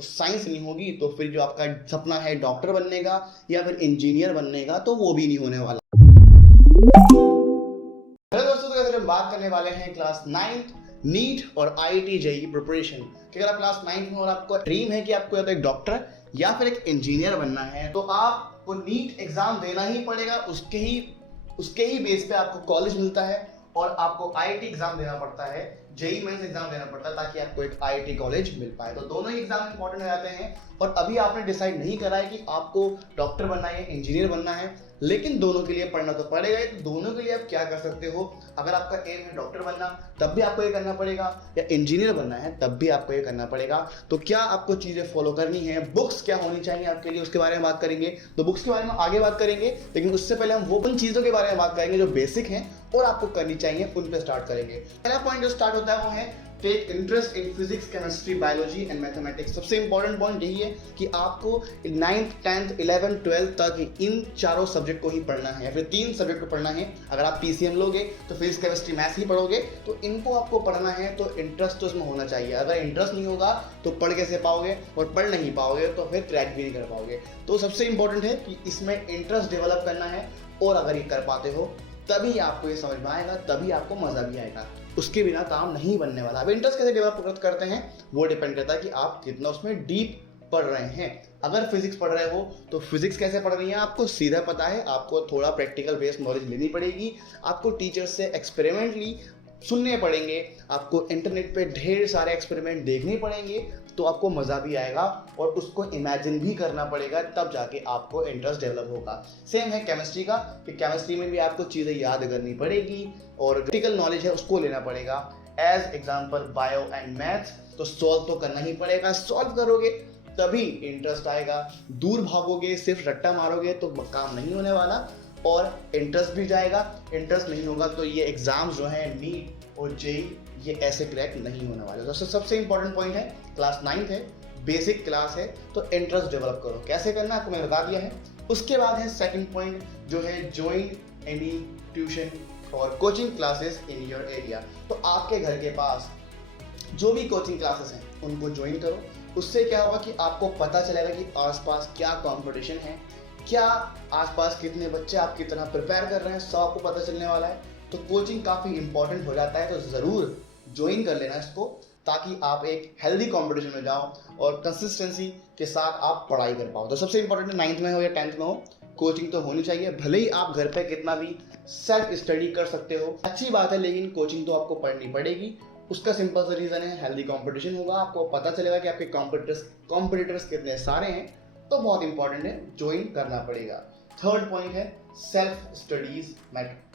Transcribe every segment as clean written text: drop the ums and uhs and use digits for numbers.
Science नहीं होगी तो फिर जो आपका सपना है डॉक्टर बनने का या फिर इंजीनियर बनने का, तो वो भी नहीं होने वाला। हेलो दोस्तों, तो हम बात करने वाले हैं क्लास 9th नीट और आईआईटी जेईई प्रिपरेशन कि अगर आप क्लास 9th में और आपको ड्रीम है कि आपको या तो एक डॉक्टर या फिर एक इंजीनियर बनना है, तो आपको नीट एग्जाम देना ही पड़ेगा। उसके ही बेस पे आपको कॉलेज मिलता है और आपको आईआईटी एग्जाम देना पड़ता है, जेईई मेंस एग्जाम देना पड़ता है, ताकि आपको एक आईआईटी कॉलेज मिल पाए। तो दोनों ही एग्जाम इंपॉर्टेंट हो जाते हैं। और अभी आपने डिसाइड नहीं करा है कि आपको डॉक्टर बनना है, इंजीनियर बनना है, लेकिन दोनों के लिए पढ़ना तो पड़ेगा। तो दोनों के लिए आप क्या कर सकते हो, अगर आपका एम है डॉक्टर बनना तब भी आपको ये करना पड़ेगा, या इंजीनियर बनना है तब भी आपको ये करना पड़ेगा। तो क्या आपको चीजें फॉलो करनी है, बुक्स क्या होनी चाहिए आपके लिए, उसके बारे में बात करेंगे। तो बुक्स के बारे में आगे बात करेंगे, लेकिन उससे पहले हम वो उन चीजों के बारे में बात करेंगे जो बेसिक हैं और आपको करनी चाहिए, उन पे स्टार्ट करेंगे। पहला पॉइंट जो स्टार्ट होता है वो है take interest in physics, chemistry, biology and mathematics. सबसे इंपॉर्टेंट पॉइंट यही है कि आपको 9th, 10th, 11th, 12th तक इन चारों सब्जेक्ट को ही पढ़ना है, या फिर 3 सब्जेक्ट को पढ़ना है। अगर आप पीसीएम लोगे तो फिजिक्स, केमिस्ट्री, मैथ्स ही पढ़ोगे, तो इनको आपको पढ़ना है। तो इंटरेस्ट तो इसमें होना चाहिए। अगर इंटरेस्ट नहीं होगा तो पढ़ कैसे पाओगे, और पढ़ नहीं पाओगे तो फिर क्रैक भी नहीं कर पाओगे। तो सबसे इंपॉर्टेंट है कि इसमें इंटरेस्ट डेवलप करना है, और अगर ये कर पाते हो तभी आपको ये समझ में आएगा, तभी आपको मजा भी आएगा। उसके बिना काम नहीं बनने वाला। अब इंटरेस्ट कैसे डेवलप करते हैं वो डिपेंड करता है कि आप कितना उसमें डीप पढ़ रहे हैं। अगर फिजिक्स पढ़ रहे हो तो फिजिक्स कैसे पढ़ रही है आपको सीधा पता है, आपको थोड़ा प्रैक्टिकल बेस्ड नॉलेज लेनी पड़ेगी, आपको टीचर से एक्सपेरिमेंटली सुनने पड़ेंगे, आपको इंटरनेट पे ढेर सारे एक्सपेरिमेंट देखने पड़ेंगे, तो आपको मज़ा भी आएगा और उसको इमेजिन भी करना पड़ेगा, तब जाके आपको इंटरेस्ट डेवलप होगा। सेम है केमिस्ट्री का, कि केमिस्ट्री में भी आपको चीज़ें याद करनी पड़ेगी और प्रैक्टिकल नॉलेज है उसको लेना पड़ेगा। As example bio and maths, तो सॉल्व तो करना ही पड़ेगा। सॉल्व करोगे तभी इंटरेस्ट आएगा। दूर भागोगे, सिर्फ रट्टा मारोगे तो काम नहीं होने वाला, और इंटरेस्ट भी जाएगा। इंटरेस्ट नहीं होगा तो ये एग्जाम्स जो है नीट और जेईई, ये ऐसे क्रैक नहीं होने वाले। तो सबसे इंपॉर्टेंट पॉइंट है, क्लास 9th है, बेसिक क्लास है, तो इंटरेस्ट डेवलप करो। कैसे करना आपको मैंने बता दिया है। उसके बाद है सेकंड पॉइंट, जो है ज्वाइन एनी ट्यूशन और coaching classes in your area. तो आपके घर के पास जो भी कोचिंग क्लासेस हैं उनको ज्वाइन करो। उससे क्या होगा कि आपको पता चलेगा कि आसपास क्या कंपटीशन है, क्या आसपास कितने बच्चे आपकी तरह प्रिपेयर कर रहे हैं, सब आपको पता चलने वाला है। तो कोचिंग काफ़ी इंपॉर्टेंट हो जाता है, तो ज़रूर ज्वाइन कर लेना इसको, ताकि आप एक हेल्दी कंपटीशन में जाओ और कंसिस्टेंसी के साथ आप पढ़ाई कर पाओ। तो सबसे इंपॉर्टेंट है, 9th में हो या 10th में हो, कोचिंग तो होनी चाहिए। भले ही आप घर पे कितना भी सेल्फ स्टडी कर सकते हो, अच्छी बात है, लेकिन कोचिंग तो आपको पढ़नी पड़ेगी। उसका सिंपल सा रीज़न है, हेल्दी कंपटीशन होगा, आपको पता चलेगा कि आपके कॉम्पिटिटर्स कितने सारे हैं, तो बहुत इंपॉर्टेंट है, ज्वाइन करना पड़ेगा। थर्ड पॉइंट है सेल्फ स्टडीज मैटर।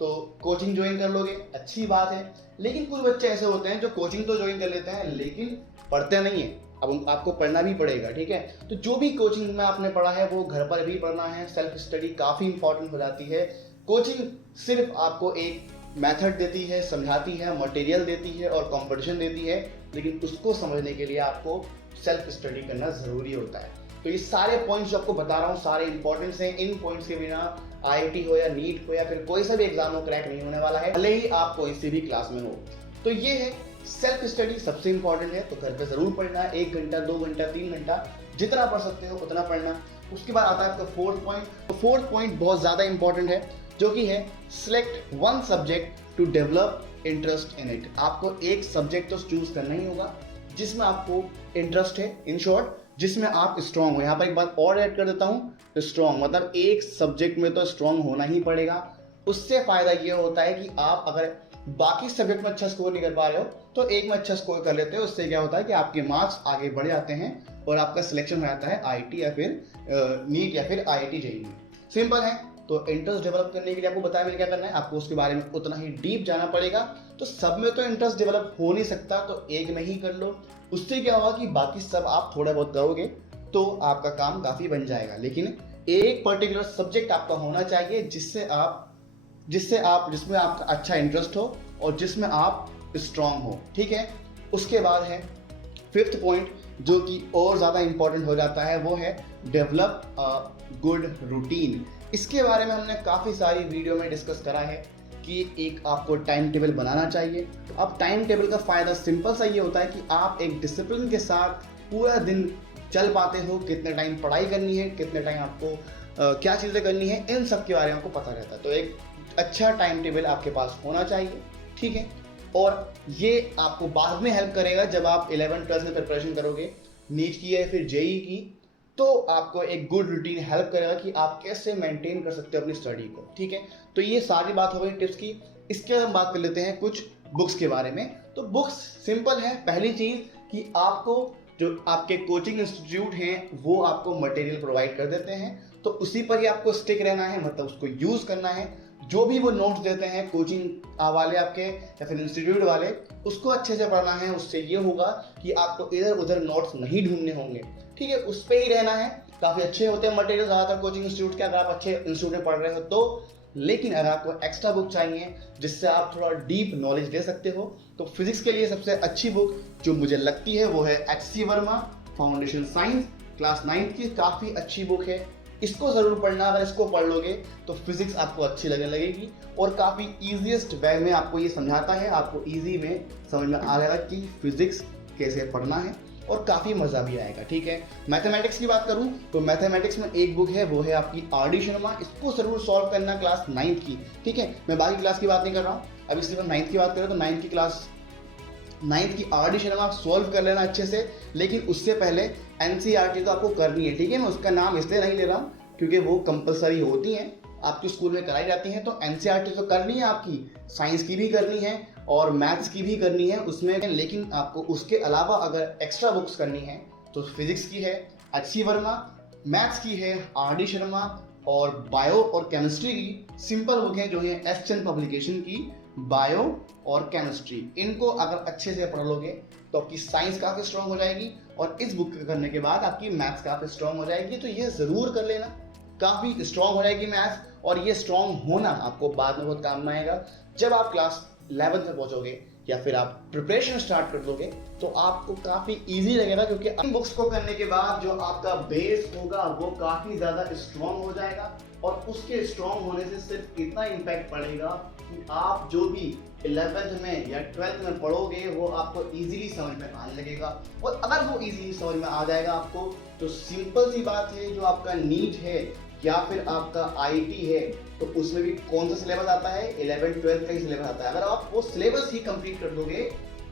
तो कोचिंग ज्वाइन कर लोगे, अच्छी बात है, लेकिन कुछ बच्चे ऐसे होते हैं जो कोचिंग तो ज्वाइन कर लेते हैं लेकिन पढ़ते नहीं है। अब आपको पढ़ना भी पड़ेगा, ठीक है। तो जो भी कोचिंग में आपने पढ़ा है वो घर पर भी पढ़ना है। सेल्फ स्टडी काफ़ी इंपॉर्टेंट हो जाती है। कोचिंग सिर्फ आपको एक मेथड देती है, समझाती है, मटेरियल देती है और कंपटीशन देती है, लेकिन उसको समझने के लिए आपको सेल्फ स्टडी करना ज़रूरी होता है। तो ये सारे पॉइंट्स जो आपको बता रहा हूँ सारे इंपॉर्टेंट्स हैं। इन पॉइंट्स के बिना आईआईटी हो या नीट हो या फिर कोई सा भी एग्जाम हो, क्रैक नहीं होने वाला है, भले ही आप कोई सी भी क्लास में हो। तो ये है सेल्फ स्टडी, सबसे इंपॉर्टेंट है। तो घर पे जरूर पढ़ना, 1 घंटा, 2 घंटा, 3 घंटा, जितना पढ़ सकते हो उतना पढ़ना। उसके बाद आता है आपका फोर्थ पॉइंट। तो फोर्थ पॉइंट बहुत ज़्यादा इंपॉर्टेंट है, जो कि है select one subject to develop interest in it. आपको एक सब्जेक्ट तो चूज करना ही होगा जिसमें आपको इंटरेस्ट है, इन शॉर्ट जिसमें आप स्ट्रांग हो। यहाँ पर एक बात और ऐड कर देता हूँ, स्ट्रांग मतलब एक सब्जेक्ट में तो स्ट्रांग होना ही पड़ेगा। उससे फायदा ये होता है कि आप अगर बाकी सब्जेक्ट में अच्छा स्कोर नहीं कर पा रहे हो तो एक में अच्छा स्कोर कर लेते हो। उससे क्या होता है कि आपके मार्क्स आगे बढ़ जाते हैं और आपका सिलेक्शन हो जाता है आईआईटी या फिर नीट या फिर आईआईटी जेईई में। सिंपल है। तो इंटरेस्ट डेवलप करने के लिए आपको बताया मैंने क्या करना है, आपको उसके बारे में उतना ही डीप जाना पड़ेगा। तो सब में तो इंटरेस्ट डेवलप हो नहीं सकता, तो एक में ही कर लो। उससे क्या होगा कि बाकी सब आप थोड़ा बहुत करोगे तो आपका काम काफ़ी बन जाएगा, लेकिन एक पर्टिकुलर सब्जेक्ट आपका होना चाहिए जिसमें आपका अच्छा इंटरेस्ट हो और जिसमें आप स्ट्रांग हो, ठीक है। उसके बाद है फिफ्थ पॉइंट, जो कि और ज़्यादा इंपॉर्टेंट हो जाता है, वो है डेवलप अ गुड रूटीन। इसके बारे में हमने काफ़ी सारी वीडियो में डिस्कस करा है कि एक आपको टाइम टेबल बनाना चाहिए। अब टाइम टेबल का फ़ायदा सिंपल सा ये होता है कि आप एक डिसिप्लिन के साथ पूरा दिन चल पाते हो, कितने टाइम पढ़ाई करनी है, कितने टाइम आपको क्या चीज़ें करनी है, इन सब के बारे में आपको पता रहता है। तो एक अच्छा टाइम टेबल आपके पास होना चाहिए, ठीक है। और ये आपको बाद में हेल्प करेगा जब आप 11th-12th में प्रिपरेशन करोगे, नीट की है फिर जेई की, तो आपको एक गुड रूटीन हेल्प करेगा कि आप कैसे मेंटेन कर सकते हो अपनी स्टडी को, ठीक है। तो ये सारी बात हो गई टिप्स की। इसके बाद हम बात कर लेते हैं कुछ बुक्स के बारे में। तो बुक्स सिंपल है। पहली चीज़ कि आपको जो आपके कोचिंग इंस्टीट्यूट हैं वो आपको मटेरियल प्रोवाइड कर देते हैं, तो उसी पर ही आपको स्टिक रहना है, मतलब उसको यूज़ करना है। जो भी वो नोट्स देते हैं कोचिंग वाले आपके या फिर इंस्टीट्यूट वाले, उसको अच्छे से पढ़ना है। उससे ये होगा कि आपको इधर उधर नोट्स नहीं ढूंढने होंगे, ठीक है। उस पर ही रहना है। काफ़ी अच्छे होते हैं मटेरियल ज़्यादातर कोचिंग इंस्टीट्यूट के, अगर आप अच्छे इंस्टीट्यूट में पढ़ रहे हो तो। लेकिन अगर आपको एक्स्ट्रा बुक चाहिए जिससे आप थोड़ा डीप नॉलेज ले सकते हो, तो फिजिक्स के लिए सबसे अच्छी बुक जो मुझे लगती है वो है HC Verma foundation science, class 9 की। काफ़ी अच्छी बुक है, इसको ज़रूर पढ़ना। अगर इसको पढ़ लोगे तो फिजिक्स आपको अच्छी लगने लगेगी और काफ़ी ईजीएस्ट वे में आपको ये समझाता है, आपको ईजी में समझ में आ जाएगा कि फिजिक्स कैसे पढ़ना है और काफ़ी मज़ा भी आएगा, ठीक है। मैथमेटिक्स की बात करूँ तो मैथमेटिक्स में एक बुक है, वो है आपकी RD शर्मा। इसको ज़रूर सॉल्व करना क्लास 9 की, ठीक है। मैं बाकी क्लास की बात नहीं कर रहा हूँ, अब सिर्फ 9 की बात करें तो 9 की RD शर्मा आप सॉल्व कर लेना अच्छे से। लेकिन उससे पहले NCERT तो आपको करनी है, ठीक है। मैं उसका नाम इसलिए नहीं ले रहा हूँ क्योंकि वो कंपलसरी होती हैं, आपके स्कूल में कराई जाती हैं। तो NCERT तो करनी है आपकी, साइंस की भी करनी है और मैथ्स की भी करनी है उसमें। लेकिन आपको उसके अलावा अगर एक्स्ट्रा बुक्स करनी है तो फिजिक्स की है HC वर्मा, मैथ्स की है RD शर्मा, और बायो और केमिस्ट्री की सिंपल बुक है जो है S चंद पब्लिकेशन की बायो और केमिस्ट्री। इनको अगर अच्छे से पढ़ लोगे तो आपकी साइंस काफ़ी स्ट्रांग हो जाएगी और इस बुक करने के बाद आपकी मैथ्स काफ़ी स्ट्रांग हो जाएगी। तो ये ज़रूर कर लेना, काफ़ी स्ट्रांग हो जाएगी मैथ्स। और ये स्ट्रांग होना आपको बाद में बहुत काम में आएगा जब आप क्लास 11th में पहुंचोगे या फिर आप प्रिपरेशन स्टार्ट कर दोगे, तो आपको काफ़ी इजी लगेगा। क्योंकि इन बुक्स को करने के बाद जो आपका बेस होगा वो काफ़ी ज़्यादा स्ट्रांग हो जाएगा और उसके स्ट्रांग होने से सिर्फ इतना इम्पैक्ट पड़ेगा कि आप जो भी 11th में या 12th में पढ़ोगे वो आपको इजीली समझ में आने लगेगा। और अगर वो इजीली समझ में आ जाएगा आपको, तो सिंपल सी बात है, जो आपका नीट है या फिर आपका IIT है तो उसमें भी कौन सा सिलेबस आता है, 11th-12th का ही सिलेबस आता है। अगर आप वो सिलेबस ही कंप्लीट कर दोगे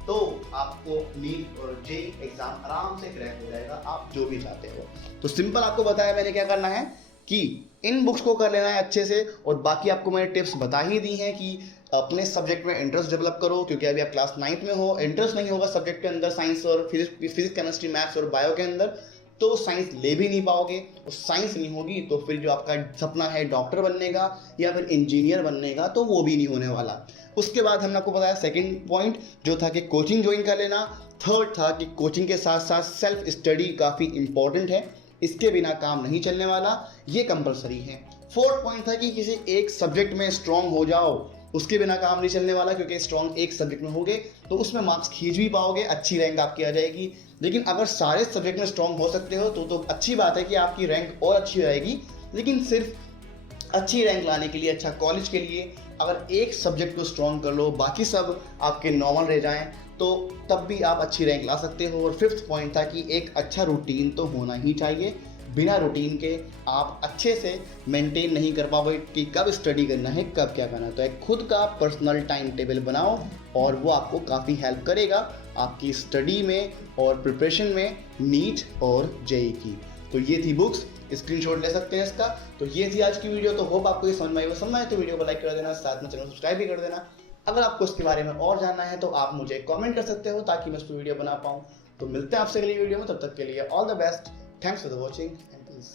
तो आपको नीट और जेई एग्जाम आराम से क्रैक हो जाएगा, आप जो भी चाहते हो। तो सिंपल आपको बताया मैंने क्या करना है कि इन बुक्स को कर लेना है अच्छे से। और बाकी आपको मैंने टिप्स बता ही दी हैं कि अपने सब्जेक्ट में इंटरेस्ट डेवलप करो, क्योंकि अभी आप क्लास 9th में हो, इंटरेस्ट नहीं होगा सब्जेक्ट के अंदर, साइंस और फिजिक्स केमिस्ट्री मैथ्स और बायो के अंदर, तो साइंस ले भी नहीं पाओगे। और साइंस नहीं होगी तो फिर जो आपका सपना है डॉक्टर बनने का या फिर इंजीनियर बनने का, तो वो भी नहीं होने वाला। उसके बाद हमने आपको बताया सेकंड पॉइंट जो था कि कोचिंग ज्वाइन कर लेना। थर्ड था कि कोचिंग के साथ साथ सेल्फ स्टडी काफ़ी इंपॉर्टेंट है, इसके बिना काम नहीं चलने वाला, ये कंपलसरी है। फोर्थ पॉइंट था कि किसी एक सब्जेक्ट में स्ट्रांग हो जाओ, उसके बिना काम नहीं चलने वाला, क्योंकि स्ट्रांग एक सब्जेक्ट में होगे तो उसमें मार्क्स खींच भी पाओगे, अच्छी रैंक आपकी आ जाएगी। लेकिन अगर सारे सब्जेक्ट में स्ट्रांग हो सकते हो तो अच्छी बात है कि आपकी रैंक और अच्छी हो जाएगी। लेकिन सिर्फ अच्छी रैंक लाने के लिए, अच्छा कॉलेज के लिए अगर एक सब्जेक्ट को स्ट्रांग कर लो, बाकी सब आपके नॉर्मल रह जाएं, तो तब भी आप अच्छी रैंक ला सकते हो। और फिफ्थ पॉइंट था कि एक अच्छा रूटीन तो होना ही चाहिए, बिना रूटीन के आप अच्छे से मेंटेन नहीं कर पाओगे कि कब स्टडी करना है, कब क्या करना है। तो एक खुद का पर्सनल टाइम टेबल बनाओ और वो आपको काफ़ी हेल्प करेगा आपकी स्टडी में और प्रिपरेशन में नीट और जेई की। तो ये थी बुक्स, स्क्रीनशॉट ले सकते हैं इसका। तो ये थी आज की वीडियो। तो होप आपको ये समझ में आई। वो समझ आए तो वीडियो को लाइक कर देना, साथ में चैनल सब्सक्राइब भी कर देना। अगर आपको इसके बारे में और जानना है तो आप मुझे कमेंट कर सकते हो ताकि मैं इस पर वीडियो बना पाऊँ। तो मिलते हैं आपसे अगली वीडियो में, तब तक के लिए all the best. Thanks for the watching and peace.